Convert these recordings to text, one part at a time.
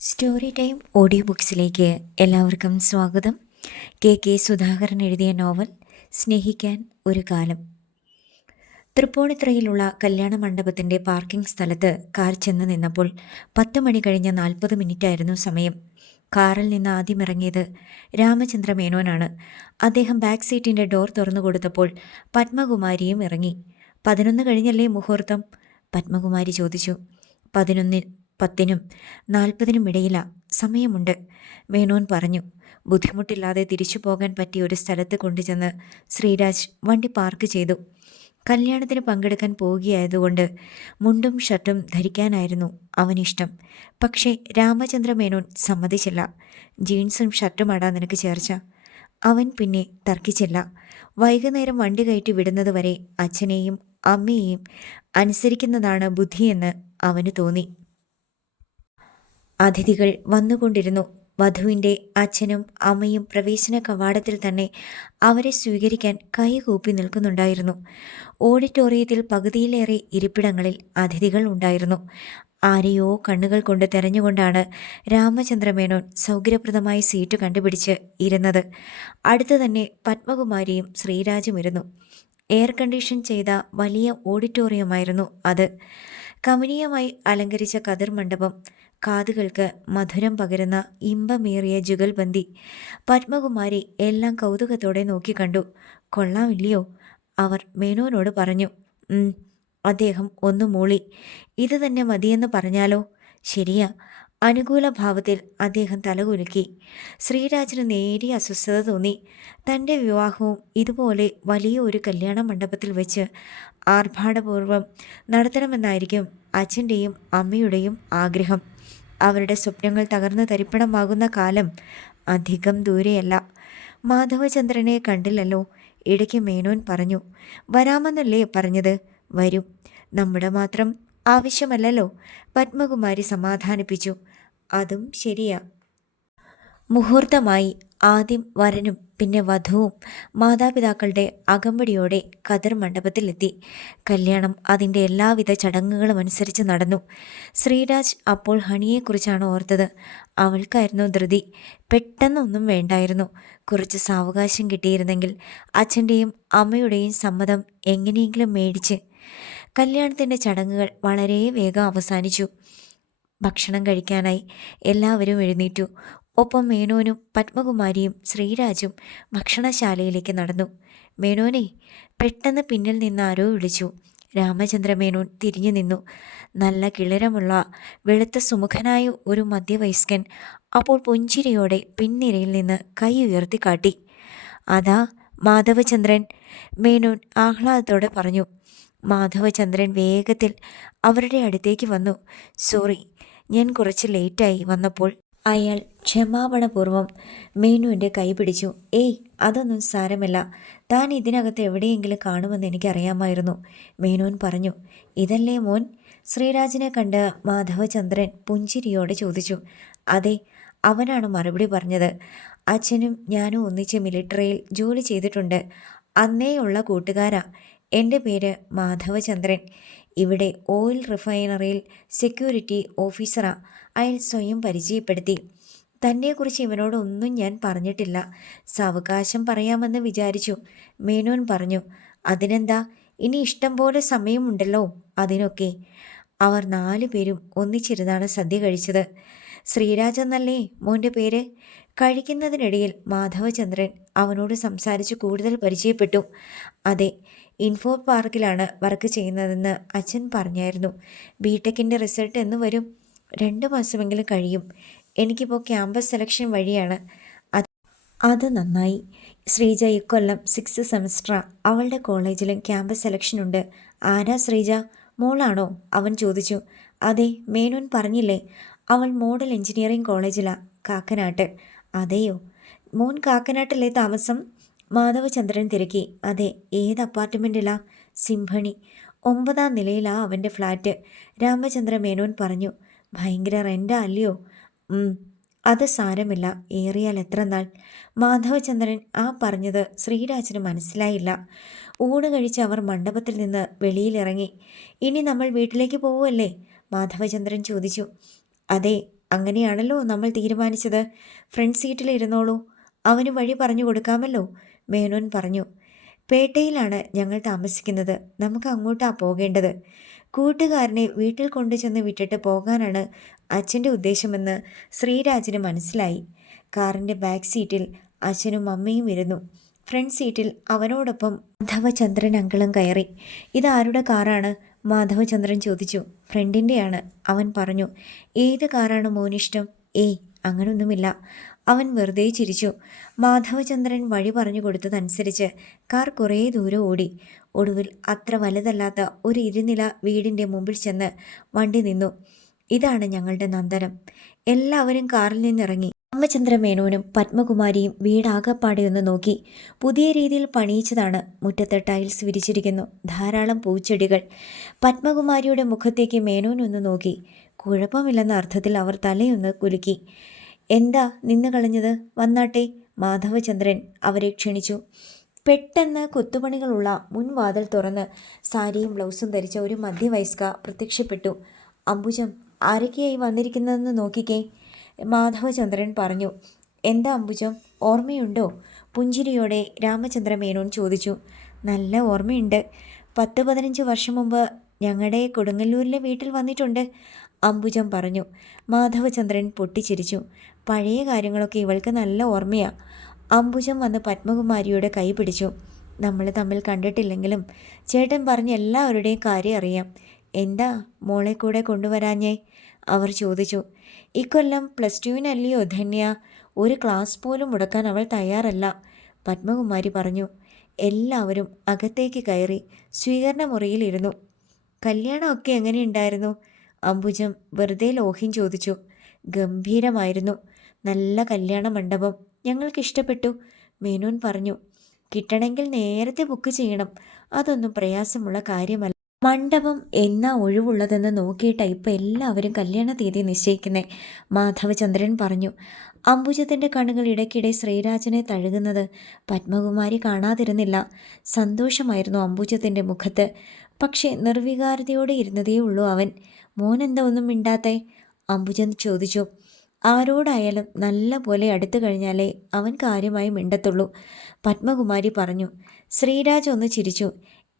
Story time audio ബുക്സിലേക്ക് എല്ലാവർക്കും സ്വാഗതം. K Sudhakaran എഴുതിയ നോവൽ സ്നേഹിക്കാൻ ഒരു കാലം. തൃപ്പൂണിത്തുറയിലുള്ള കല്യാണ മണ്ഡപത്തിൻ്റെ പാർക്കിംഗ് സ്ഥലത്ത് കാർ ചെന്ന് നിന്നപ്പോൾ 10 മണി കഴിഞ്ഞ് 40 മിനിറ്റായിരുന്നു സമയം. കാറിൽ നിന്ന് ആദ്യം ഇറങ്ങിയത് രാമചന്ദ്ര മേനോനാണ്. അദ്ദേഹം ബാക്ക് സീറ്റിൻ്റെ ഡോർ തുറന്നു കൊടുത്തപ്പോൾ പത്മകുമാരിയും ഇറങ്ങി. 11 കഴിഞ്ഞല്ലേ മുഹൂർത്തം? പത്മകുമാരി ചോദിച്ചു. 11:10-40 ഇടയിലാ സമയമുണ്ട്, മേനോൻ പറഞ്ഞു. ബുദ്ധിമുട്ടില്ലാതെ തിരിച്ചു പോകാൻ പറ്റിയ ഒരു സ്ഥലത്ത് കൊണ്ടുചെന്ന് ശ്രീരാജ് വണ്ടി പാർക്ക് ചെയ്തു. കല്യാണത്തിന് പങ്കെടുക്കാൻ പോവുകയായതുകൊണ്ട് മുണ്ടും ഷർട്ടും ധരിക്കാനായിരുന്നു അവനിഷ്ടം. പക്ഷേ രാമചന്ദ്ര മേനോൻ സമ്മതിച്ചില്ല. ജീൻസും ഷർട്ടുമാടാ നിനക്ക് ചേർച്ച. അവൻ പിന്നെ തർക്കിച്ചില്ല. വൈകുന്നേരം വണ്ടി കയറ്റി വിടുന്നത് വരെ അച്ഛനെയും അമ്മയെയും അനുസരിക്കുന്നതാണ് ബുദ്ധിയെന്ന് അവന് തോന്നി. അതിഥികൾ വന്നുകൊണ്ടിരുന്നു. വധുവിൻ്റെ അച്ഛനും അമ്മയും പ്രവേശന കവാടത്തിൽ തന്നെ അവരെ സ്വീകരിക്കാൻ കൈകൂപ്പി നിൽക്കുന്നുണ്ടായിരുന്നു. ഓഡിറ്റോറിയത്തിൽ പകുതിയിലേറെ ഇരിപ്പിടങ്ങളിൽ അതിഥികൾ ഉണ്ടായിരുന്നു. ആരെയോ കണ്ണുകൾ കൊണ്ട് തെരഞ്ഞുകൊണ്ടാണ് രാമചന്ദ്രമേനോൻ സൗകര്യപ്രദമായി സീറ്റ് കണ്ടുപിടിച്ച് ഇരുന്നത്. അടുത്തു തന്നെ പത്മകുമാരിയും ശ്രീരാജും ഇരുന്നു. എയർ കണ്ടീഷൻ ചെയ്ത വലിയ ഓഡിറ്റോറിയമായിരുന്നു അത്. കമനീയമായി അലങ്കരിച്ച കതിർ മണ്ഡപം, കാതുകൾക്ക് മധുരം പകരുന്ന ഇമ്പമേറിയ ജുഗൽബന്ദി. പത്മകുമാരി എല്ലാം കൗതുകത്തോടെ നോക്കിക്കണ്ടു. കൊള്ളാമില്ലയോ? അവർ മേനോനോട് പറഞ്ഞു. അദ്ദേഹം ഒന്ന് മൂളി. ഇത് തന്നെ മതിയെന്ന് പറഞ്ഞാലോ? ശരിയാ. അനുകൂല ഭാവത്തിൽ അദ്ദേഹം തലകുലുക്കി. ശ്രീരാജിന് നേരിയ അസ്വസ്ഥത തോന്നി. തൻ്റെ വിവാഹവും ഇതുപോലെ വലിയ ഒരു കല്യാണ മണ്ഡപത്തിൽ വെച്ച് ആർഭാടപൂർവ്വം നടത്തണമെന്നായിരിക്കും അച്ഛൻ്റെയും അമ്മയുടെയും ആഗ്രഹം. അവരുടെ സ്വപ്നങ്ങൾ തകർന്നു തരിപ്പണമാകുന്ന കാലം അധികം ദൂരെയല്ല. മാധവചന്ദ്രനെ കണ്ടില്ലല്ലോ? ഇടയ്ക്ക് മേനോൻ പറഞ്ഞു. വരാമെന്നല്ലേ പറഞ്ഞത്? വരും. നമ്മുടെ മാത്രം ആവശ്യമല്ലല്ലോ, പത്മകുമാരി സമാധാനിപ്പിച്ചു. അതും ശരിയാ. മുഹൂർത്തമായി. ആദ്യം വരനും പിന്നെ വധുവും മാതാപിതാക്കളുടെ അകമ്പടിയോടെ കതിർ മണ്ഡപത്തിലെത്തി. കല്യാണം അതിൻ്റെ എല്ലാവിധ ചടങ്ങുകളും അനുസരിച്ച് നടന്നു. ശ്രീരാജ് അപ്പോൾ ഹണിയെക്കുറിച്ചാണ് ഓർത്തത്. അവൾക്കായിരുന്നു ധൃതി. പെട്ടെന്നൊന്നും വേണ്ടായിരുന്നു. കുറച്ച് സാവകാശം കിട്ടിയിരുന്നെങ്കിൽ അച്ഛൻ്റെയും അമ്മയുടെയും സമ്മതം എങ്ങനെയെങ്കിലും മേടിച്ച്. കല്യാണത്തിൻ്റെ ചടങ്ങുകൾ വളരെ വേഗം അവസാനിച്ചു. ഭക്ഷണം കഴിക്കാനായി എല്ലാവരും എഴുന്നേറ്റു. ഒപ്പം മേനോനും പത്മകുമാരിയും ശ്രീരാജും ഭക്ഷണശാലയിലേക്ക് നടന്നു. മേനോനെ, പെട്ടെന്ന് പിന്നിൽ നിന്ന് ആരോ വിളിച്ചു. രാമചന്ദ്ര മേനോൻ തിരിഞ്ഞു നിന്നു. നല്ല കിളരമുള്ള വെളുത്ത സുമുഖനായ ഒരു മധ്യവയസ്കൻ അപ്പോൾ പുഞ്ചിരിയോടെ പിൻനിരയിൽ നിന്ന് കൈ ഉയർത്തി കാട്ടി. അതാ മാധവചന്ദ്രൻ, മേനോൻ ആഹ്ലാദത്തോടെ പറഞ്ഞു. മാധവചന്ദ്രൻ വേഗത്തിൽ അവരുടെ അടുത്തേക്ക് വന്നു. സോറി, ഞാൻ കുറച്ച് ലേറ്റായി വന്നപ്പോൾ. അയാൾ ക്ഷമാപണപൂർവ്വം മേനുവിൻ്റെ കൈ പിടിച്ചു. ഏയ്, അതൊന്നും സാരമില്ല. താൻ ഇതിനകത്ത് എവിടെയെങ്കിലും കാണുമെന്ന് എനിക്കറിയാമായിരുന്നു, മേനോൻ പറഞ്ഞു. ഇതല്ലേ മോൻ? ശ്രീരാജിനെ കണ്ട് മാധവചന്ദ്രൻ പുഞ്ചിരിയോടെ ചോദിച്ചു. അതെ, അവനാണ് മറുപടി പറഞ്ഞത്. അച്ഛനും ഞാനും ഒന്നിച്ച് മിലിട്ടറിയിൽ ജോലി ചെയ്തിട്ടുണ്ട്. അന്നേയുള്ള കൂട്ടുകാരാ. എൻ്റെ പേര് മാധവചന്ദ്രൻ. ഇവിടെ ഓയിൽ റിഫൈനറിയിൽ സെക്യൂരിറ്റി ഓഫീസറാ. അയാൾ സ്വയം പരിചയപ്പെടുത്തി. തന്നെക്കുറിച്ച് ഇവനോടൊന്നും ഞാൻ പറഞ്ഞിട്ടില്ല. സാവകാശം പറയാമെന്ന് വിചാരിച്ചു, മേനോൻ പറഞ്ഞു. അതിനെന്താ, ഇനി ഇഷ്ടം പോലെ സമയമുണ്ടല്ലോ അതിനൊക്കെ. അവർ 4 പേരും ഒന്നിച്ചിരുന്നാണ് സദ്യ കഴിച്ചത്. ശ്രീരാജ് എന്നല്ലേ മോൻ്റെ പേര്? കഴിക്കുന്നതിനിടയിൽ മാധവചന്ദ്രൻ അവനോട് സംസാരിച്ച് കൂടുതൽ പരിചയപ്പെട്ടു. അതെ, ഇൻഫോ പാർക്കിലാണ് വർക്ക് ചെയ്യുന്നതെന്ന് അച്ഛൻ പറഞ്ഞായിരുന്നു. ബിടെക്കിൻ്റെ റിസൾട്ട് എന്ന് വരും? 2 മാസമെങ്കിലും കഴിയും. എനിക്കിപ്പോൾ ക്യാമ്പസ് സെലക്ഷൻ വഴിയാണ്. അത് നന്നായി. ശ്രീജ ഇക്കൊല്ലം 6th സെമസ്റ്ററാ. അവളുടെ കോളേജിലും ക്യാമ്പസ് സെലക്ഷനുണ്ട്. ആരാ ശ്രീജ? മോളാണോ? അവൻ ചോദിച്ചു. അതെ, മേനോൻ പറഞ്ഞില്ലേ. അവൾ മോഡൽ എഞ്ചിനീയറിംഗ് കോളേജിലാ, കാക്കനാട്ട്. അതെയോ? മോൻ കാക്കനാട്ടല്ലേ താമസം? മാധവചന്ദ്രൻ തിരക്കി. അതെ. ഏത് അപ്പാർട്ട്മെൻറ്റിലാ? സിംഹണി 9ാം നിലയിലാ അവൻ്റെ ഫ്ലാറ്റ്, രാമചന്ദ്ര മേനോൻ പറഞ്ഞു. ഭയങ്കര റെൻ്റാ അല്ലയോ? അത് സാരമില്ല, ഏറിയാൽ എത്ര നാൾ? മാധവചന്ദ്രൻ ആ പറഞ്ഞത് ശ്രീരാജിന് മനസ്സിലായില്ല. ഊണ് കഴിച്ച് അവർ മണ്ഡപത്തിൽ നിന്ന് വെളിയിലിറങ്ങി. ഇനി നമ്മൾ വീട്ടിലേക്ക് പോവുമല്ലേ? മാധവചന്ദ്രൻ ചോദിച്ചു. അതെ, അങ്ങനെയാണല്ലോ നമ്മൾ തീരുമാനിച്ചത്. ഫ്രണ്ട് സീറ്റിൽ ഇരുന്നോളൂ, അവന് വഴി പറഞ്ഞു കൊടുക്കാമല്ലോ, മേനോൻ പറഞ്ഞു. പേട്ടയിലാണ് ഞങ്ങൾ താമസിക്കുന്നത്. നമുക്ക് അങ്ങോട്ടാ പോകേണ്ടത്. കൂട്ടുകാരനെ വീട്ടിൽ കൊണ്ടുചെന്ന് വിട്ടിട്ട് പോകാനാണ് അച്ഛൻ്റെ ഉദ്ദേശമെന്ന് ശ്രീരാജിന് മനസ്സിലായി. കാറിൻ്റെ ബാക്ക് സീറ്റിൽ അച്ഛനും അമ്മയും ഇരുന്നു. ഫ്രണ്ട് സീറ്റിൽ അവനോടൊപ്പം മാധവചന്ദ്രൻ അങ്കിളും കയറി. ഇതാരുടെ കാറാണ്? മാധവചന്ദ്രൻ ചോദിച്ചു. ഫ്രണ്ടിൻ്റെയാണ്, അവൻ പറഞ്ഞു. ഏത് കാറാണ് മോനിഷ്ടം? ഏയ് അങ്ങനൊന്നുമില്ല, അവൻ വെറുതെ ചിരിച്ചു. മാധവചന്ദ്രൻ വഴി പറഞ്ഞു കൊടുത്തതനുസരിച്ച് കാർ കുറേ ദൂരം ഓടി. ഒടുവിൽ അത്ര വലുതല്ലാത്ത ഒരു ഇരുനില വീടിൻ്റെ മുമ്പിൽ ചെന്ന് വണ്ടി നിന്നു. ഇതാണ് ഞങ്ങളുടെ നന്ദനം. എല്ലാവരും കാറിൽ നിന്നിറങ്ങി. രാമചന്ദ്ര മേനോനും പത്മകുമാരിയും വീടാകപ്പാടെ ഒന്ന് നോക്കി. പുതിയ രീതിയിൽ പണിയിച്ചതാണ്. മുറ്റത്ത് ടൈൽസ് വിരിച്ചിരിക്കുന്നു, ധാരാളം പൂച്ചെടികൾ. പത്മകുമാരിയുടെ മുഖത്തേക്ക് മേനോൻ ഒന്ന് നോക്കി. കുഴപ്പമില്ലെന്ന അർത്ഥത്തിൽ അവർ തലയൊന്ന് കുലുക്കി. എന്താ നിന്ന് കളഞ്ഞത്? വന്നാട്ടെ, മാധവചന്ദ്രൻ അവരെ ക്ഷണിച്ചു. പെട്ടെന്ന് കൊത്തുപണികളുള്ള മുൻവാതിൽ തുറന്ന് സാരിയും ബ്ലൗസും ധരിച്ച ഒരു മധ്യവയസ്ക പ്രത്യക്ഷപ്പെട്ടു. അംബുജം, ആരൊക്കെയായി വന്നിരിക്കുന്നതെന്ന് നോക്കിക്കേ, മാധവചന്ദ്രൻ പറഞ്ഞു. എന്താ അംബുജം, ഓർമ്മയുണ്ടോ? പുഞ്ചിരിയോടെ രാമചന്ദ്ര മേനോൻ ചോദിച്ചു. നല്ല ഓർമ്മയുണ്ട്. 10-15 വർഷം മുമ്പ് ഞങ്ങളുടെ കൊടുങ്ങല്ലൂരിലെ വീട്ടിൽ വന്നിട്ടുണ്ട്, അംബുജം പറഞ്ഞു. മാധവചന്ദ്രൻ പൊട്ടിച്ചിരിച്ചു. പഴയ കാര്യങ്ങളൊക്കെ ഇവൾക്ക് നല്ല ഓർമ്മയാ. അംബുജം വന്ന് പത്മകുമാരിയുടെ കൈ പിടിച്ചു. നമ്മൾ തമ്മിൽ കണ്ടിട്ടില്ലെങ്കിലും ചേട്ടൻ പറഞ്ഞ എല്ലാവരുടെയും കാര്യം അറിയാം. എന്താ മോളെ കൂടെ കൊണ്ടുവരാഞ്ഞേ? അവർ ചോദിച്ചു. ഇക്കൊല്ലം +2-നല്ലയോ ധന്യ, ഒരു ക്ലാസ് പോലും മുടക്കാൻ അവൾ തയ്യാറല്ല, പത്മകുമാരി പറഞ്ഞു. എല്ലാവരും അകത്തേക്ക് കയറി സ്വീകരണ മുറിയിലിരുന്നു. കല്യാണമൊക്കെ എങ്ങനെയുണ്ടായിരുന്നു? അംബുജം വെറുതെ ലോഹ്യം ചോദിച്ചു. ഗംഭീരമായിരുന്നു, നല്ല കല്യാണ മണ്ഡപം, ഞങ്ങൾക്കിഷ്ടപ്പെട്ടു, മേനോൻ പറഞ്ഞു. കിട്ടണമെങ്കിൽ നേരത്തെ ബുക്ക് ചെയ്യണം, അതൊന്നും പ്രയാസമുള്ള കാര്യമല്ല. മണ്ഡപം എന്നാ ഒഴിവുള്ളതെന്ന് നോക്കിയിട്ടാ ഇപ്പം എല്ലാവരും കല്യാണ തീയതി നിശ്ചയിക്കുന്നേ, മാധവചന്ദ്രൻ പറഞ്ഞു. അംബുജത്തിൻ്റെ കണ്ണുകൾ ഇടയ്ക്കിടെ ശ്രീരാജനെ തഴുകുന്നത് പത്മകുമാരി കാണാതിരുന്നില്ല. സന്തോഷമായിരുന്നു അംബുജത്തിൻ്റെ മുഖത്ത്. പക്ഷേ നിർവികാരതയോടെ ഇരുന്നതേ ഉള്ളൂ അവൻ. മോനെന്താ ഒന്നും മിണ്ടാത്തേ? അംബുജൻ ചോദിച്ചു. ആരോടായാലും നല്ല പോലെ അടുത്തു കഴിഞ്ഞാലേ അവൻ കാര്യമായി മിണ്ടത്തുള്ളൂ, പത്മകുമാരി പറഞ്ഞു. ശ്രീരാജ് ഒന്ന് ചിരിച്ചു.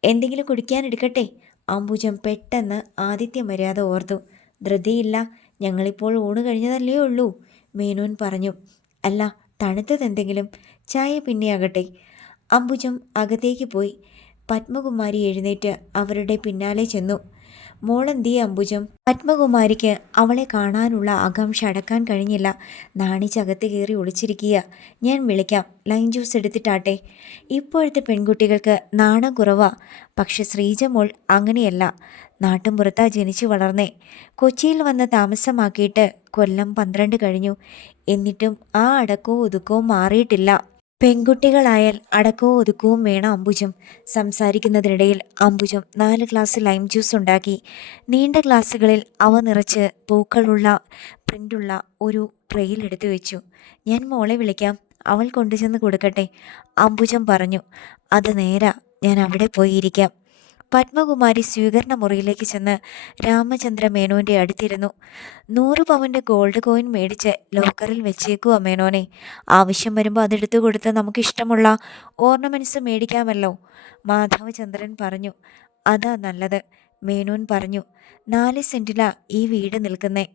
എന്തെങ്കിലും കുടിക്കാനെടുക്കട്ടെ? അംബുജം പെട്ടെന്ന് ആതിഥ്യ മര്യാദ ഓർത്തു. ധൃതിയില്ല, ഞങ്ങളിപ്പോൾ ഊണ് കഴിഞ്ഞതല്ലേ ഉള്ളൂ, മേനോൻ പറഞ്ഞു. അല്ല, തണുത്തതെന്തെങ്കിലും, ചായ പിന്നെയാകട്ടെ. അംബുജം അകത്തേക്ക് പോയി. പത്മകുമാരി എഴുന്നേറ്റ് അവരുടെ പിന്നാലെ ചെന്നു. മോളെന്തിയെ അംബുജം? പത്മകുമാരിക്ക് അവളെ കാണാനുള്ള ആകാംക്ഷ അടക്കാൻ കഴിഞ്ഞില്ല. നാണിച്ചകത്ത് കയറി ഒളിച്ചിരിക്കുക. ഞാൻ വിളിക്കാം, ലൈം ജ്യൂസ് എടുത്തിട്ടാട്ടെ. ഇപ്പോഴത്തെ പെൺകുട്ടികൾക്ക് നാണം കുറവാ. പക്ഷെ ശ്രീജ മോൾ അങ്ങനെയല്ല. നാട്ടുംപുറത്താ ജനിച്ചു വളർന്നേ. കൊച്ചിയിൽ വന്ന് താമസമാക്കിയിട്ട് കൊല്ലം 12 കഴിഞ്ഞു. എന്നിട്ടും ആ അടക്കവും ഒതുക്കവും മാറിയിട്ടില്ല. പെൺകുട്ടികളായാൽ അടക്കവും ഒതുക്കവും വേണം അംബുജം. സംസാരിക്കുന്നതിനിടയിൽ അംബുജം 4 ഗ്ലാസ് ലൈം ജ്യൂസ് ഉണ്ടാക്കി. നീണ്ട ഗ്ലാസ്സുകളിൽ അവ നിറച്ച് പൂക്കളുള്ള പ്രിൻ്റുള്ള ഒരു ട്രെയിൽ എടുത്തു വെച്ചു. ഞാൻ മോളെ വിളിക്കാം, അവൾ കൊണ്ടുചെന്ന് കൊടുക്കട്ടെ, അംബുജം പറഞ്ഞു. അത് നേരാ, ഞാൻ അവിടെ പോയി ഇരിക്കാം. പത്മകുമാരി സ്വീകരണ മുറിയിലേക്ക് ചെന്ന് രാമചന്ദ്ര മേനോൻ്റെ അടുത്തിരുന്നു. 100 പവൻ്റെ ഗോൾഡ് കോയിൻ മേടിച്ച് ലോക്കറിൽ വെച്ചേക്കുവാ മേനോനെ. ആവശ്യം വരുമ്പോൾ അതെടുത്തു കൊടുത്ത് നമുക്കിഷ്ടമുള്ള ഓർണമെൻറ്റ്സ് മേടിക്കാമല്ലോ, മാധവചന്ദ്രൻ പറഞ്ഞു. അതാ നല്ലത്, മേനോൻ പറഞ്ഞു. 4 സെൻറ്റിലാ ഈ വീട് നിൽക്കുന്നേ.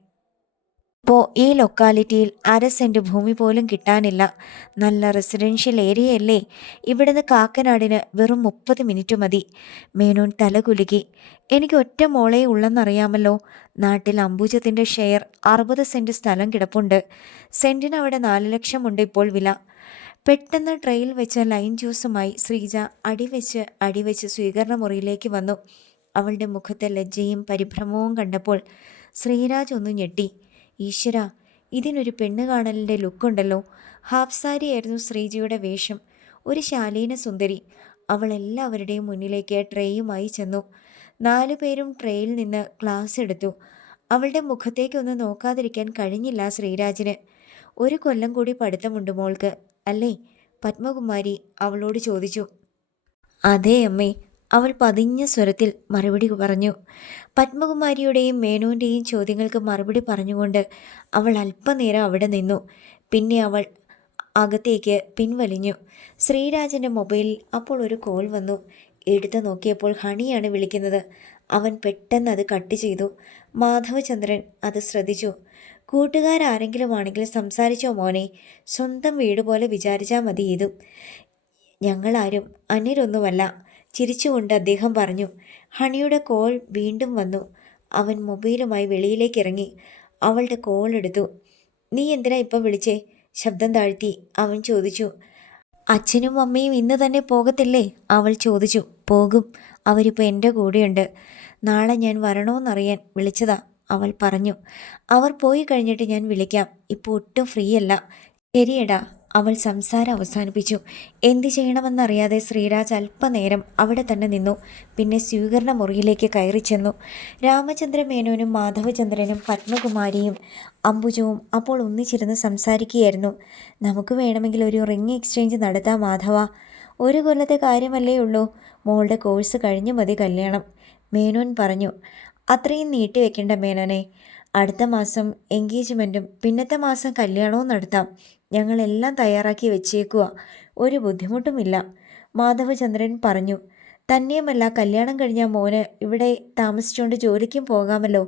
ഇപ്പോൾ ഈ ലൊക്കാലിറ്റിയിൽ 1/2 സെൻറ്റ് ഭൂമി പോലും കിട്ടാനില്ല. നല്ല റെസിഡൻഷ്യൽ ഏരിയയല്ലേ. ഇവിടുന്ന് കാക്കനാടിന് വെറും 30 മിനിറ്റ് മതി. മേനോൻ തലകുലുക്കി. എനിക്ക് ഒറ്റ മോളേ ഉള്ളെന്നറിയാമല്ലോ. നാട്ടിൽ അംബുജത്തിൻ്റെ ഷെയർ 60 സെൻറ്റ് സ്ഥലം കിടപ്പുണ്ട്. സെൻറ്റിന് അവിടെ 4 ലക്ഷം ഉണ്ട് ഇപ്പോൾ വില. പെട്ടെന്ന് ട്രെയിൽ വെച്ച ലൈം ജ്യൂസുമായി ശ്രീജ അടിവെച്ച് സ്വീകരണ മുറിയിലേക്ക് വന്നു. അവളുടെ മുഖത്തെ ലജ്ജയും പരിഭ്രമവും കണ്ടപ്പോൾ ശ്രീരാജ് ഒന്ന് ഞെട്ടി. ഈശ്വര, ഇതിനൊരു പെണ്ണ് കാണലിൻ്റെ ലുക്കുണ്ടല്ലോ. ഹാഫ് സാരിയായിരുന്നു ശ്രീജയുടെ വേഷം. ഒരു ശാലീന സുന്ദരി. അവൾ എല്ലാവരുടെയും മുന്നിലേക്ക് ട്രേയുമായി ചെന്നു. 4 പേരും ട്രേയിൽ നിന്ന് ഗ്ലാസ് എടുത്തു. അവളുടെ മുഖത്തേക്കൊന്ന് നോക്കാതിരിക്കാൻ കഴിഞ്ഞില്ല ശ്രീരാജിന്. 1 കൊല്ലം കൂടി പഠിത്തമുണ്ട് മോൾക്ക്, അല്ലേ? പത്മകുമാരി അവളോട് ചോദിച്ചു. അതേ അമ്മേ, അവൾ പതിഞ്ഞ സ്വരത്തിൽ മറുപടി പറഞ്ഞു. പത്മകുമാരിയുടെയും മേനോൻ്റെയും ചോദ്യങ്ങൾക്ക് മറുപടി പറഞ്ഞുകൊണ്ട് അവൾ അല്പനേരം അവിടെ നിന്നു. പിന്നെ അവൾ അകത്തേക്ക് പിൻവലിഞ്ഞു. ശ്രീരാജൻ്റെ മൊബൈലിൽ അപ്പോൾ ഒരു കോൾ വന്നു. എടുത്തു നോക്കിയപ്പോൾ ഹണിയാണ് വിളിക്കുന്നത്. അവൻ പെട്ടെന്ന് അത് കട്ട് ചെയ്തു. മാധവചന്ദ്രൻ അത് ശ്രദ്ധിച്ചു. കൂട്ടുകാരാരെങ്കിലും ആണെങ്കിൽ സംസാരിച്ചോ മോനെ, സ്വന്തം വീട് പോലെ വിചാരിച്ചാൽ മതി. ഇതും ഞങ്ങളാരും അന്യരൊന്നുമല്ല, ചിരിച്ചുകൊണ്ട് അദ്ദേഹം പറഞ്ഞു. ഹണിയുടെ കോൾ വീണ്ടും വന്നു. അവൻ മൊബൈലുമായി വെളിയിലേക്ക് ഇറങ്ങി. അവളുടെ കോൾ എടുത്തു. നീ എന്തിനാ ഇപ്പം വിളിച്ചേ? ശബ്ദം താഴ്ത്തി അവൻ ചോദിച്ചു. അച്ഛനും അമ്മയും ഇന്ന് തന്നെ പോകത്തില്ലേ? അവൾ ചോദിച്ചു. പോകും, അവരിപ്പോൾ എൻ്റെ കൂടെയുണ്ട്. നാളെ ഞാൻ വരണോന്നറിയാൻ വിളിച്ചതാ, അവൾ പറഞ്ഞു. അവർ പോയി കഴിഞ്ഞിട്ട് ഞാൻ വിളിക്കാം, ഇപ്പോൾ ഒട്ടും ഫ്രീ അല്ല. ശരിയടാ, അവൾ സംസാരം അവസാനിപ്പിച്ചു. എന്തു ചെയ്യണമെന്നറിയാതെ ശ്രീരാജ് അല്പനേരം അവിടെ തന്നെ നിന്നു. പിന്നെ സ്വീകരണ മുറിയിലേക്ക് കയറി ചെന്നു. രാമചന്ദ്ര മേനോനും മാധവചന്ദ്രനും പത്മകുമാരിയും അംബുജവും അപ്പോൾ ഒന്നിച്ചിരുന്ന് സംസാരിക്കുകയായിരുന്നു. നമുക്ക് വേണമെങ്കിൽ ഒരു റിംഗ് എക്സ്ചേഞ്ച് നടത്താം മാധവ. ഒരു കൊല്ലത്തെ കാര്യമല്ലേ ഉള്ളൂ, മോളുടെ കോഴ്സ് കഴിഞ്ഞു മതി കല്യാണം, മേനോൻ പറഞ്ഞു. അത്രയും നീട്ടി വെക്കേണ്ട മേനോനെ, അടുത്ത മാസം എൻഗേജ്മെൻറ്റും പിന്നത്തെ മാസം കല്യാണവും നടത്താം. ഞങ്ങളെല്ലാം തയ്യാറാക്കി വെച്ചേക്കുക, ഒരു ബുദ്ധിമുട്ടുമില്ല, മാധവചന്ദ്രൻ പറഞ്ഞു. തന്നെയുമല്ല, കല്യാണം കഴിഞ്ഞാൽ മോന് ഇവിടെ താമസിച്ചുകൊണ്ട് ജോലിക്കും പോകാമല്ലോ.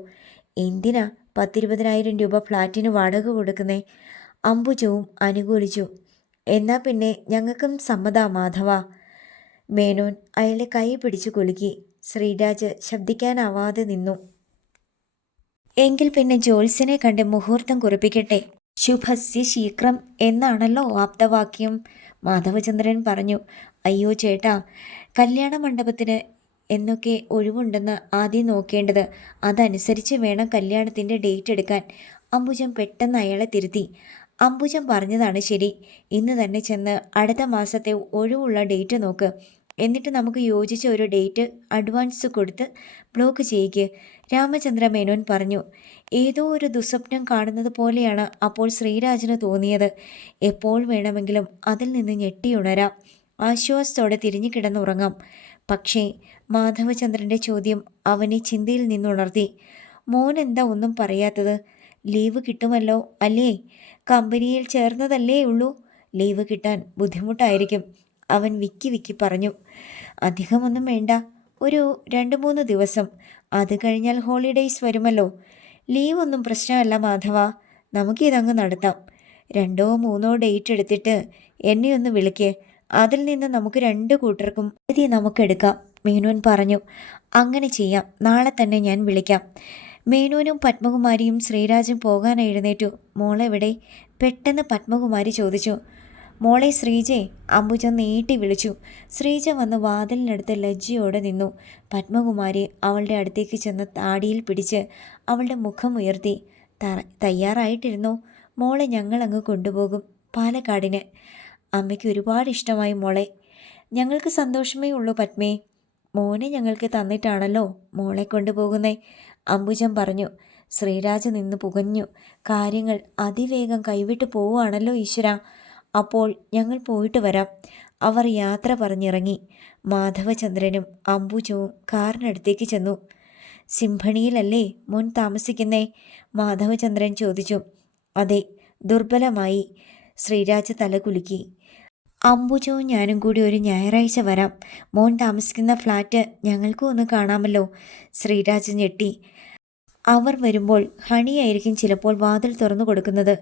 എന്തിനാ 10-20,000 രൂപ ഫ്ലാറ്റിന് വാടക കൊടുക്കുന്നേ? അംബുജവും അനുകൂലിച്ചു. എന്നാൽ പിന്നെ ഞങ്ങൾക്കും സമ്മതാ മാധവ. മേനോൻ അയാളെ കൈ പിടിച്ചു കുലുക്കി. ശ്രീരാജ് ശബ്ദിക്കാനാവാതെ നിന്നു. എങ്കിൽ പിന്നെ ജോത്സ്യനെ കണ്ട് മുഹൂർത്തം കുറിപ്പിക്കട്ടെ, ശുഭസ്യ ശീഘ്രം എന്നാണല്ലോ ആപ്തവാക്യം, മാധവചന്ദ്രൻ പറഞ്ഞു. അയ്യോ ചേട്ടാ, കല്യാണ മണ്ഡപത്തിന് എന്നൊക്കെ ഒഴിവുണ്ടെന്ന് ആദ്യം നോക്കേണ്ടത്, അതനുസരിച്ച് വേണം കല്യാണത്തിൻ്റെ ഡേറ്റ് എടുക്കാൻ. അംബുജം പെട്ടെന്ന് അയാളെ തിരുത്തി. അംബുജം പറഞ്ഞതാണ് ശരി, ഇന്ന് തന്നെ ചെന്ന് അടുത്ത മാസത്തെ ഒഴിവുള്ള ഡേറ്റ് നോക്ക്. എന്നിട്ട് നമുക്ക് യോജിച്ച ഒരു ഡേറ്റ് അഡ്വാൻസ് കൊടുത്ത് ബ്ലോക്ക് ചെയ്യിക്ക്, രാമചന്ദ്ര മേനോൻ പറഞ്ഞു. ഏതോ ഒരു ദുസ്വപ്നം കാണുന്നത് പോലെയാണ് അപ്പോൾ ശ്രീരാജിന് തോന്നിയത്. എപ്പോൾ വേണമെങ്കിലും അതിൽ നിന്ന് ഞെട്ടിയുണരാം, ആശ്വാസത്തോടെ തിരിഞ്ഞു കിടന്നുറങ്ങാം. പക്ഷേ മാധവചന്ദ്രൻ്റെ ചോദ്യം അവനെ ചിന്തയിൽ നിന്നുണർത്തി. മോൻ എന്താ ഒന്നും പറയാത്തത്? ലീവ് കിട്ടുമല്ലോ അല്ലേ? കമ്പനിയിൽ ചേർന്നതല്ലേ ഉള്ളൂ, ലീവ് കിട്ടാൻ ബുദ്ധിമുട്ടായിരിക്കും, അവൻ വിക്കി പറഞ്ഞു. അധികമൊന്നും വേണ്ട, ഒരു 2-3 ദിവസം, അത് കഴിഞ്ഞാൽ ഹോളിഡേയ്സ് വരുമല്ലോ. ലീവ് ഒന്നും പ്രശ്നമല്ല മാധവ, നമുക്കിതങ്ങ് നടത്താം. 2-3 ഡേറ്റ് എടുത്തിട്ട് എന്നെ ഒന്ന് വിളിക്ക്, അതിൽ നിന്ന് നമുക്ക് 2 കൂട്ടർക്കും ഇത് നമുക്കെടുക്കാം, മേനോൻ പറഞ്ഞു. അങ്ങനെ ചെയ്യാം, നാളെ തന്നെ ഞാൻ വിളിക്കാം. മേനോനും പത്മകുമാരിയും ശ്രീരാജും പോകാൻ എഴുന്നേറ്റു. മോളെവിടെ? പെട്ടെന്ന് പത്മകുമാരി ചോദിച്ചു. മോളെ ശ്രീജയെ, അംബുജ നീട്ടി വിളിച്ചു. ശ്രീജ വന്ന് വാതിലിനടുത്ത് ലജ്ജയോടെ നിന്നു. പത്മകുമാരി അവളുടെ അടുത്തേക്ക് ചെന്ന് താടിയിൽ പിടിച്ച് അവളുടെ മുഖം ഉയർത്തി. തയ്യാറായിട്ടിരുന്നോ മോളെ, ഞങ്ങളങ്ങ് കൊണ്ടുപോകും പാലക്കാടിന്. അമ്മയ്ക്ക് ഒരുപാട് ഇഷ്ടമായി മോളെ. ഞങ്ങൾക്ക് സന്തോഷമേ ഉള്ളൂ പത്മേ, മോനെ ഞങ്ങൾക്ക് തന്നിട്ടാണല്ലോ മോളെ കൊണ്ടുപോകുന്നേ, അംബുജം പറഞ്ഞു. ശ്രീരാജ് നിന്ന് പുകഞ്ഞു. കാര്യങ്ങൾ അതിവേഗം കൈവിട്ടു പോവുകയാണല്ലോ ഈശ്വര. അപ്പോൾ ഞങ്ങൾ പോയിട്ട് വരാം. അവർ യാത്ര പറഞ്ഞിറങ്ങി. മാധവചന്ദ്രനും അംബുജവും കാറിനടുത്തേക്ക് ചെന്നു. സിംഹണിയിലല്ലേ മോൻ താമസിക്കുന്നേ? മാധവചന്ദ്രൻ ചോദിച്ചു. അതെ, ദുർബലമായി. ശ്രീരാജ് തലകുലുക്കി. അംബുജവും ഞാനും കൂടി ഒരു ഞായറാഴ്ച വരാം. മോൻ താമസിക്കുന്ന ഫ്ലാറ്റ് ഞങ്ങൾക്കും ഒന്ന് കാണാമല്ലോ. ശ്രീരാജ് ഞെട്ടി. അവർ വരുമ്പോൾ ഹണിയായിരിക്കും ചിലപ്പോൾ വാതിൽ തുറന്നു കൊടുക്കുന്നത്.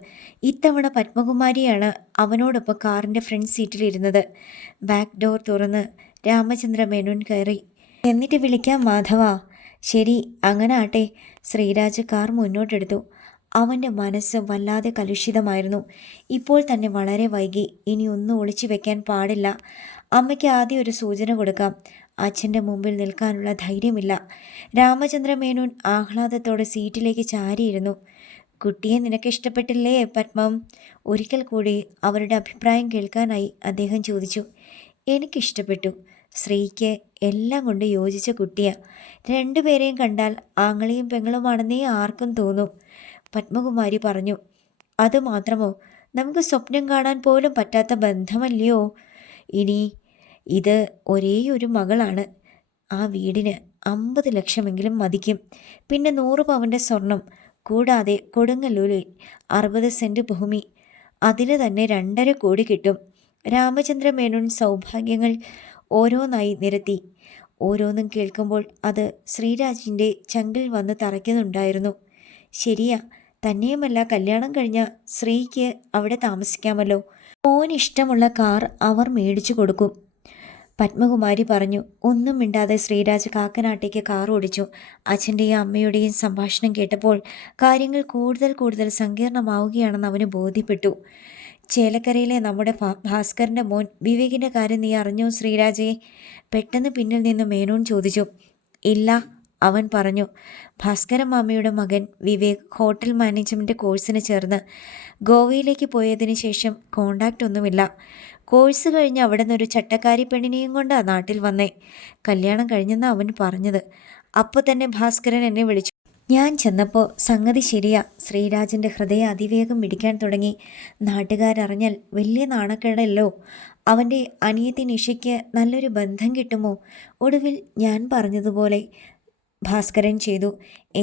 ഇത്തവണ പത്മകുമാരിയാണ് അവനോടൊപ്പം കാറിൻ്റെ ഫ്രണ്ട് സീറ്റിലിരുന്നത്. ബാക്ക് ഡോർ തുറന്ന് രാമചന്ദ്ര മേനോൻ കയറി. എന്നിട്ട് വിളിക്കാം മാധവ. ശരി, അങ്ങനെ ആട്ടെ. ശ്രീരാജ് കാർ മുന്നോട്ടെടുത്തു. അവൻ്റെ മനസ്സ് വല്ലാതെ കലുഷിതമായിരുന്നു. ഇപ്പോൾ തന്നെ വളരെ വൈകി, ഇനി ഒന്നും ഒളിച്ചു വെക്കാൻ പാടില്ല. അമ്മയ്ക്ക് ആദ്യം ഒരു സൂചന കൊടുക്കാം. അച്ഛൻ്റെ മുമ്പിൽ നിൽക്കാനുള്ള ധൈര്യമില്ല. രാമചന്ദ്ര മേനോൻ ആഹ്ലാദത്തോടെ സീറ്റിലേക്ക് ചാരിയിരുന്നു. കുട്ടിയെ നിനക്ക് ഇഷ്ടപ്പെട്ടില്ലേ പത്മം? ഒരിക്കൽ കൂടി അവരുടെ അഭിപ്രായം കേൾക്കാനായി അദ്ദേഹം ചോദിച്ചു. എനിക്കിഷ്ടപ്പെട്ടു. ശ്രീക്ക് എല്ലാം കൊണ്ട് യോജിച്ച കുട്ടിയാണ്. 2 പേരെയും കണ്ടാൽ ആങ്ങളെയും പെങ്ങളുമാണെന്നേ ആർക്കും തോന്നും, പത്മകുമാരി പറഞ്ഞു. അതുമാത്രമോ, നമുക്ക് സ്വപ്നം കാണാൻ പോലും പറ്റാത്ത ബന്ധമല്ലയോ ഇനി. ഇത് ഒരേയൊരു മകളാണ്. ആ വീടിന് 50 ലക്ഷമെങ്കിലും മതിക്കും. പിന്നെ 100 പവൻ്റെ സ്വർണം, കൂടാതെ കൊടുങ്ങല്ലൂരിൽ 60 സെൻറ്റ് ഭൂമി. അതിന് തന്നെ 2.5 കോടി കിട്ടും. രാമചന്ദ്ര മേനോൻ സൗഭാഗ്യങ്ങൾ ഓരോന്നായി നിരത്തി. ഓരോന്നും കേൾക്കുമ്പോൾ അത് ശ്രീരാജിൻ്റെ ചങ്കിൽ വന്ന് തറയ്ക്കുന്നുണ്ടായിരുന്നു. ശരിയാ, തന്നെയുമല്ല കല്യാണം കഴിഞ്ഞ ശ്രീക്ക് അവിടെ താമസിക്കാമല്ലോ. മോനിഷ്ടമുള്ള കാർ അവർ മേടിച്ചു കൊടുക്കും. പത്മകുമാരി പറഞ്ഞു. ഒന്നും മിണ്ടാതെ ശ്രീരാജ് കാക്കനാട്ടേക്ക് കാർ ഓടിച്ചു. അച്ഛൻ്റെയും അമ്മയുടെയും സംഭാഷണം കേട്ടപ്പോൾ കാര്യങ്ങൾ കൂടുതൽ സങ്കീർണമാവുകയാണെന്ന് അവന് ബോധ്യപ്പെട്ടു. ചേലക്കരയിലെ നമ്മുടെ ഭാസ്കറിൻ്റെ മോൻ വിവേകിൻ്റെ കാര്യം നീ അറിഞ്ഞോ ശ്രീരാജയെ? പെട്ടെന്ന് പിന്നിൽ നിന്ന് മേനോൻ ചോദിച്ചു. ഇല്ല, അവൻ പറഞ്ഞു. ഭാസ്കരൻ മാമയുടെ മകൻ വിവേക് ഹോട്ടൽ മാനേജ്മെൻറ്റ് കോഴ്സിന് ചേർന്ന് ഗോവയിലേക്ക് പോയതിന് ശേഷം കോണ്ടാക്റ്റ് ഒന്നുമില്ല. കോഴ്സ് കഴിഞ്ഞ് അവിടെ നിന്നൊരു ചട്ടക്കാരി പെണ്ണിനെയും കൊണ്ടാ നാട്ടിൽ വന്നേ. കല്യാണം കഴിഞ്ഞെന്നാണ് അവൻ പറഞ്ഞത്. അപ്പോൾ തന്നെ ഭാസ്കരൻ എന്നെ വിളിച്ചു. ഞാൻ ചെന്നപ്പോൾ സംഗതി ശരിയാ. ശ്രീരാജിൻ്റെ ഹൃദയം അതിവേഗം പിടിക്കാൻ തുടങ്ങി. നാട്ടുകാരറിഞ്ഞാൽ വലിയ നാണക്കേടല്ലോ. അവൻ്റെ അനിയത്തി നിഷയ്ക്ക് നല്ലൊരു ബന്ധം കിട്ടുമോ? ഒടുവിൽ ഞാൻ പറഞ്ഞതുപോലെ ഭാസ്കരൻ ചെയ്തു.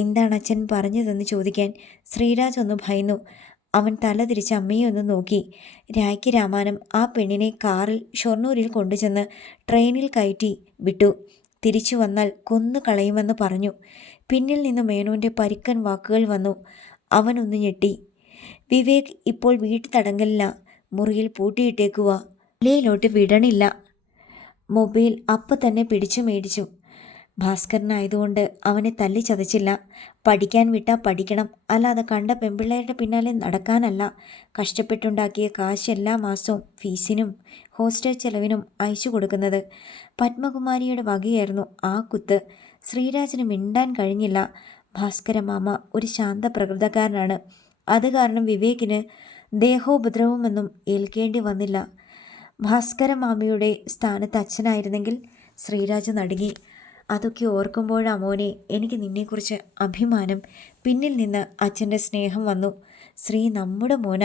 എന്താണ് അച്ഛൻ പറഞ്ഞതെന്ന് ചോദിക്കാൻ ശ്രീരാജ് ഒന്ന് ഭയന്നു. അവൻ തല തിരിച്ച് അമ്മയെ ഒന്ന് നോക്കി. രായ്ക്ക് രാമാനം ആ പെണ്ണിനെ കാറിൽ ഷൊർണൂരിൽ കൊണ്ടുചെന്ന് ട്രെയിനിൽ കയറ്റി വിട്ടു. തിരിച്ചു വന്നാൽ കൊന്നു കളയുമെന്ന് പറഞ്ഞു. പിന്നിൽ നിന്ന് മേനോൻ്റെ പരുക്കൻ വാക്കുകൾ വന്നു. അവനൊന്ന് ഞെട്ടി. വിവേക് ഇപ്പോൾ വീട്ടുതടങ്കലില്ല, മുറിയിൽ പൂട്ടിയിട്ടേക്കുക. വെളിയിലോട്ട് വിടണില്ല. മൊബൈൽ അപ്പം തന്നെ പിടിച്ചു മേടിച്ചു. ഭാസ്കരനായതുകൊണ്ട് അവനെ തല്ലി ചതച്ചില്ല. പഠിക്കാൻ വിട്ടാൽ പഠിക്കണം, അല്ലാതെ കണ്ട പെൺപിള്ളേരുടെ പിന്നാലെ നടക്കാനല്ല. കഷ്ടപ്പെട്ടുണ്ടാക്കിയ കാശ് എല്ലാ മാസവും ഫീസിനും ഹോസ്റ്റൽ ചെലവിനും അയച്ചു കൊടുക്കുന്നത്. പത്മകുമാരിയുടെ വകയായിരുന്നു ആ കുത്ത്. ശ്രീരാജിന് മിണ്ടാൻ കഴിഞ്ഞില്ല. ഭാസ്കര മാമ ഒരു ശാന്ത പ്രകൃതക്കാരനാണ്. അത് കാരണം വിവേകിന് ദേഹോപദ്രവമൊന്നും ഏൽക്കേണ്ടി വന്നില്ല. ഭാസ്കര മാമയുടെ സ്ഥാനത്ത് അച്ഛനായിരുന്നെങ്കിൽ ശ്രീരാജ് നടുങ്ങി. അതൊക്കെ ഓർക്കുമ്പോഴാ മോനെ എനിക്ക് നിന്നെക്കുറിച്ച് അഭിമാനം. പിന്നിൽ നിന്ന് അച്ഛൻ്റെ സ്നേഹം വന്നു. ശ്രീ നമ്മുടെ മോന.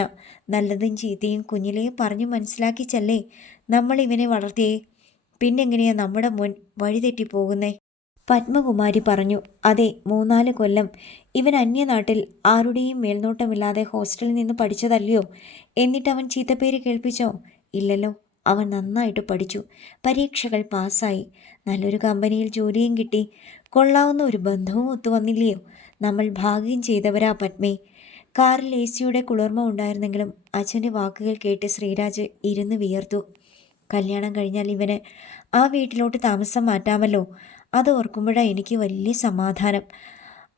നല്ലതും ചീത്തയും കുഞ്ഞിലേ പറഞ്ഞു മനസ്സിലാക്കിച്ചല്ലേ നമ്മൾ ഇവനെ വളർത്തിയേ. പിന്നെങ്ങനെയാ നമ്മുടെ മോൻ വഴിതെറ്റിപ്പോകുന്നേ? പത്മകുമാരി പറഞ്ഞു. അതെ, 3-4 കൊല്ലം ഇവൻ അന്യനാട്ടിൽ ആരുടെയും മേൽനോട്ടമില്ലാതെ ഹോസ്റ്റലിൽ നിന്ന് പഠിച്ചതല്ലയോ? എന്നിട്ട് അവൻ ചീത്തപ്പേര് കേൾപ്പിച്ചോ? ഇല്ലല്ലോ. അവൻ നന്നായിട്ട് പഠിച്ചു, പരീക്ഷകൾ പാസ്സായി, നല്ലൊരു കമ്പനിയിൽ ജോലിയും കിട്ടി. കൊള്ളാവുന്ന ഒരു ബന്ധവും ഒത്തുവന്നില്ലയോ? നമ്മൾ ഭാഗ്യം ചെയ്തവരാ പത്മേ. കാറിൽ AC-യുടെ കുളിർമ ഉണ്ടായിരുന്നെങ്കിലും അച്ഛൻ്റെ വാക്കുകൾ കേട്ട് ശ്രീരാജ് ഇരുന്ന് വിയർത്തു. കല്യാണം കഴിഞ്ഞാൽ ഇവന് ആ വീട്ടിലോട്ട് താമസം മാറ്റാമല്ലോ. അത് ഓർക്കുമ്പോഴാണ് എനിക്ക് വലിയ സമാധാനം.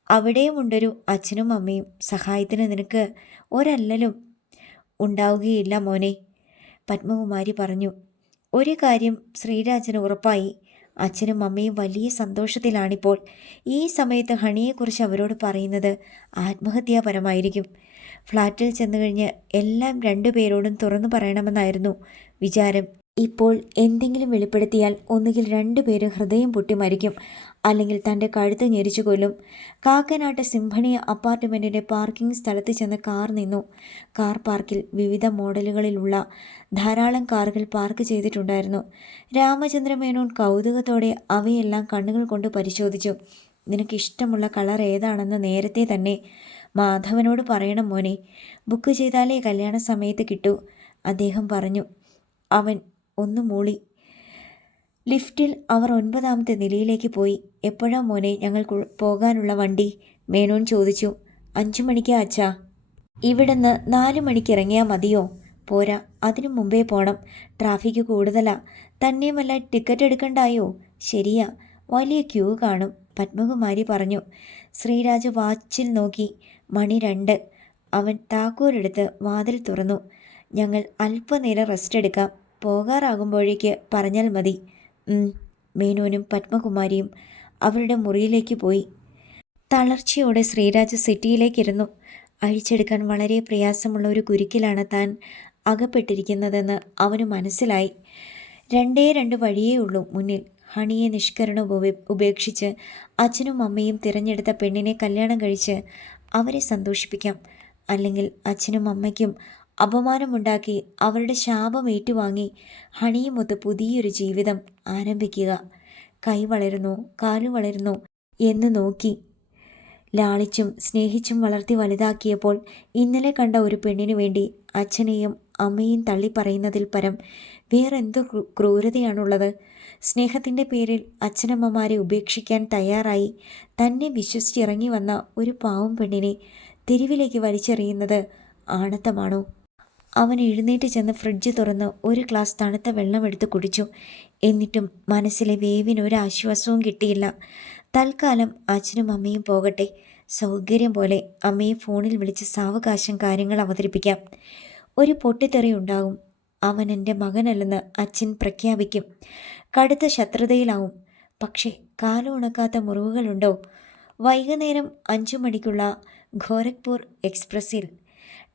അവിടെയും ഉണ്ടൊരു അച്ഛനും അമ്മയും. സഹായത്തിന് നിനക്ക് ഒരല്ലലും ഉണ്ടാവുകയില്ല മോനെ, പത്മകുമാരി പറഞ്ഞു. ഒരു കാര്യം ശ്രീരാജന് ഉറപ്പായി. അച്ഛനും അമ്മയും വലിയ സന്തോഷത്തിലാണിപ്പോൾ. ഈ സമയത്ത് ഹണിയെക്കുറിച്ച് അവരോട് പറയുന്നത് ആത്മഹത്യാപരമായിരിക്കും. ഫ്ലാറ്റിൽ ചെന്നു കഴിഞ്ഞ് എല്ലാം 2 പേരോടും തുറന്നു പറയണമെന്നായിരുന്നു വിചാരം. ഇപ്പോൾ എന്തെങ്കിലും വെളിപ്പെടുത്തിയാൽ ഒന്നുകിൽ 2 പേരും ഹൃദയം പൊട്ടി മരിക്കും, അല്ലെങ്കിൽ തൻ്റെ കഴുത്ത് ഞെരിച്ചു കൊല്ലും. കാക്കനാട്ട് സിംഫണി അപ്പാർട്ട്മെൻറ്റിൻ്റെ പാർക്കിംഗ് സ്ഥലത്ത് ചെന്ന് കാർ നിന്നു. കാർ പാർക്കിൽ വിവിധ മോഡലുകളിലുള്ള ധാരാളം കാറുകൾ പാർക്ക് ചെയ്തിട്ടുണ്ടായിരുന്നു. രാമചന്ദ്ര മേനോൻ കൗതുകത്തോടെ അവയെല്ലാം കണ്ണുകൾ കൊണ്ട് പരിശോധിച്ചു. നിനക്കിഷ്ടമുള്ള കളർ ഏതാണെന്ന് നേരത്തെ തന്നെ മാധവനോട് പറയണം മോനെ. ബുക്ക് ചെയ്താലേ കല്യാണ സമയത്ത് കിട്ടൂ, അദ്ദേഹം പറഞ്ഞു. അവൻ ഒന്ന് മൂളി. ലിഫ്റ്റിൽ അവർ 9ാമത്തെ നിലയിലേക്ക് പോയി. എപ്പോഴാ മോനെ ഞങ്ങൾ പോകാനുള്ള വണ്ടി? മേനോൻ ചോദിച്ചു. 5 മണിക്കാ അച്ഛാ. ഇവിടുന്ന് 4 മണിക്ക് ഇറങ്ങിയാൽ മതിയോ? പോരാ, അതിനു മുമ്പേ പോണം. ട്രാഫിക് കൂടുതലാ. തന്നെയുമല്ല ടിക്കറ്റ് എടുക്കണ്ടായോ? ശരിയാ, വലിയ ക്യൂ കാണും, പത്മകുമാരി പറഞ്ഞു. ശ്രീരാജ് വാച്ചിൽ നോക്കി. മണി 2. അവൻ താക്കോലെടുത്ത് വാതിൽ തുറന്നു. ഞങ്ങൾ അല്പനേരം റെസ്റ്റ് എടുക്കാം, പോകാറാകുമ്പോഴേക്ക് പറഞ്ഞാൽ മതി. മേനോനും പത്മകുമാരിയും അവരുടെ മുറിയിലേക്ക് പോയി. തളർച്ചയോടെ ശ്രീരാജ് സിറ്റിയിലേക്കിരുന്നു. അഴിച്ചെടുക്കാൻ വളരെ പ്രയാസമുള്ള ഒരു കുരുക്കിലാണ് താൻ അകപ്പെട്ടിരിക്കുന്നതെന്ന് അവന് മനസ്സിലായി. 2 വഴിയേ ഉള്ളൂ മുന്നിൽ. ഹണിയെ നിഷ്കരണം ഉപേക്ഷിച്ച് അച്ഛനും അമ്മയും തിരഞ്ഞെടുത്ത പെണ്ണിനെ കല്യാണം കഴിച്ച് അവരെ സന്തോഷിപ്പിക്കാം. അല്ലെങ്കിൽ അച്ഛനും അമ്മയ്ക്കും അപമാനമുണ്ടാക്കി അവരുടെ ശാപം ഏറ്റുവാങ്ങി ഹണിയുമൊത്ത് പുതിയൊരു ജീവിതം ആരംഭിക്കുക. കൈ വളരുന്നോ കാലു വളരുന്നോ എന്ന് നോക്കി ലാളിച്ചും സ്നേഹിച്ചും വളർത്തി വലുതാക്കിയപ്പോൾ ഇന്നലെ കണ്ട ഒരു പെണ്ണിനു വേണ്ടി അച്ഛനെയും അമ്മയും തള്ളിപ്പറയുന്നതിൽ പരം വേറെന്ത് ക്രൂരതയാണുള്ളത്? സ്നേഹത്തിൻ്റെ പേരിൽ അച്ഛനമ്മമാരെ ഉപേക്ഷിക്കാൻ തയ്യാറായി തന്നെ വിശ്വസിച്ചിറങ്ങി വന്ന ഒരു പാവം പെണ്ണിനെ തെരുവിലേക്ക് വലിച്ചെറിയുന്നത് ആണത്തമാണോ? അവൻ എഴുന്നേറ്റ് ചെന്ന് ഫ്രിഡ്ജ് തുറന്ന് ഒരു ഗ്ലാസ് തണുത്ത വെള്ളമെടുത്ത് കുടിച്ചു. എന്നിട്ടും മനസ്സിലെ വേവിന് ഒരാശ്വാസവും കിട്ടിയില്ല. തൽക്കാലം അച്ഛനും അമ്മയും പോകട്ടെ, സൗകര്യം പോലെ അമ്മയെ ഫോണിൽ വിളിച്ച് സാവകാശം കാര്യങ്ങൾ അവതരിപ്പിക്കാം. ഒരു പൊട്ടിത്തെറി ഉണ്ടാവും. അവൻ എൻ്റെ മകനല്ലെന്ന് അച്ഛൻ പ്രഖ്യാപിക്കും. കടുത്ത ശത്രുതയിലാവും. പക്ഷേ കാലുണക്കാത്ത മുറിവുകളുണ്ടോ? വൈകുന്നേരം 5 മണിക്കുള്ള ഗോരഖ്പൂർ എക്സ്പ്രസ്സിൽ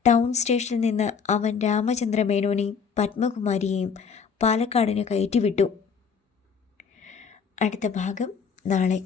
ടൗൺ സ്റ്റേഷനിൽ നിന്ന് അവൻ രാമചന്ദ്ര മേനോനെയും പത്മകുമാരിയെയും പാലക്കാടിന് കയറ്റിവിട്ടു. അടുത്ത ഭാഗം നാളെ.